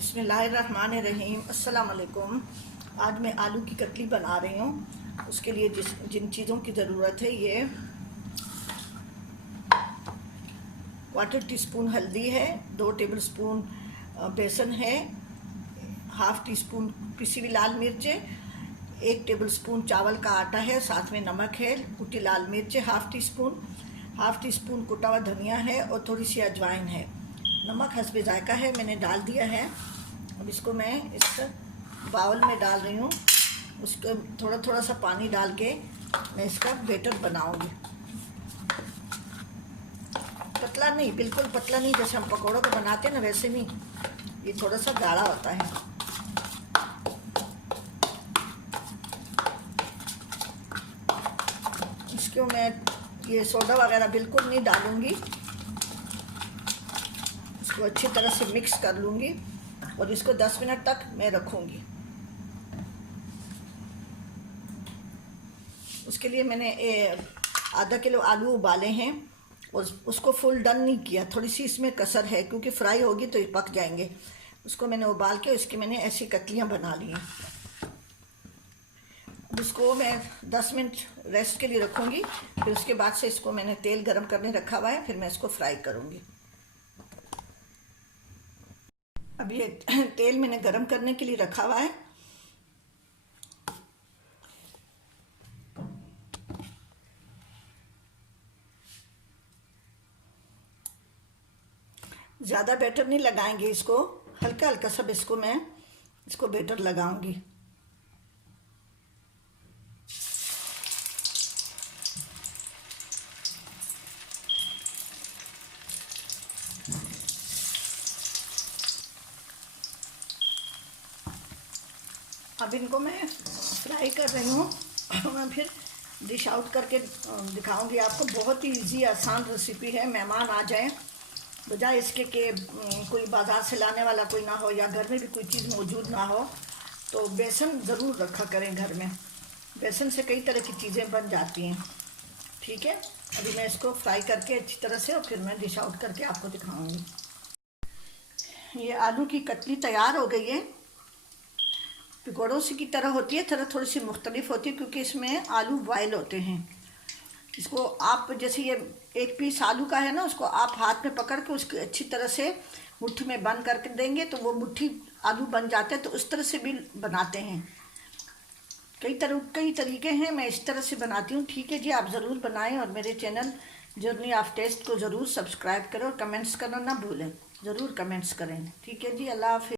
बिस्मिल्लाहिर्रहमानिर्रहीम। अस्सलाम वालेकुम। आज मैं आलू की कतली बना रही हूँ। उसके लिए जिन चीज़ों की ज़रूरत है, ये 1/4 टीस्पून हल्दी है, 2 टेबलस्पून बेसन है, 1/2 टीस्पून पिसी हुई लाल मिर्चें, 1 टेबलस्पून चावल का आटा है, साथ में नमक है, कुटी लाल मिर्च 1/2 टीस्पून कुटा हुआ धनिया है और थोड़ी सी अजवाइन है। नमक हस्बे जायका है, मैंने डाल दिया है। अब इसको मैं इस बाउल में डाल रही हूँ। उसको थोड़ा थोड़ा सा पानी डाल के मैं इसका बैटर बनाऊंगी। पतला नहीं, बिल्कुल पतला नहीं, जैसे हम पकौड़ों को बनाते हैं ना वैसे नहीं, ये थोड़ा सा गाढ़ा होता है। इसको मैं ये सोडा वगैरह बिल्कुल नहीं डालूंगी। इसको अच्छी तरह से मिक्स कर लूँगी और इसको 10 मिनट तक मैं रखूँगी। उसके लिए मैंने आधा किलो आलू उबाले हैं और उसको फुल डन नहीं किया, थोड़ी सी इसमें कसर है क्योंकि फ्राई होगी तो ये पक जाएंगे। उसको मैंने उबाल के उसकी मैंने ऐसी कतलियाँ बना ली हैं। इसको मैं 10 मिनट रेस्ट के लिए रखूँगी। फिर उसके बाद से इसको मैंने तेल गरम करने रखा हुआ है, फिर मैं इसको फ्राई करूँगी। अब ये तेल मैंने गरम करने के लिए रखा हुआ है। ज़्यादा बैटर नहीं लगाएंगे इसको, हल्का हल्का सब इसको बैटर लगाऊंगी। अब इनको मैं फ्राई कर रही हूँ। मैं फिर डिश आउट करके दिखाऊंगी आपको। बहुत ही इजी आसान रेसिपी है। मेहमान आ जाएं, बजाय इसके कि कोई बाज़ार से लाने वाला कोई ना हो या घर में भी कोई चीज़ मौजूद ना हो, तो बेसन ज़रूर रखा करें घर में। बेसन से कई तरह की चीज़ें बन जाती हैं। ठीक है, अभी मैं इसको फ्राई करके अच्छी तरह से और फिर मैं डिश आउट करके आपको दिखाऊंगी। ये आलू की कतली तैयार हो गई है। पकौड़ों से की तरह होती है, थोड़ी सी मुख्तलिफ होती है क्योंकि इसमें आलू बॉयल होते हैं। इसको आप जैसे ये एक पीस आलू का है ना, उसको आप हाथ में पकड़ के उसको अच्छी तरह से मुट्ठी में बंद करके देंगे तो वो मुट्ठी आलू बन जाते हैं। तो उस तरह से भी बनाते हैं। कई तरीके हैं, मैं इस तरह से बनाती हूँ। ठीक है जी, आप ज़रूर बनाएं और मेरे चैनल जर्नी ऑफ टेस्ट को ज़रूर सब्सक्राइब करें और कमेंट्स करना ना भूलें। ज़रूर कमेंट्स करें। ठीक है जी, अल्लाह हाफ़िज़।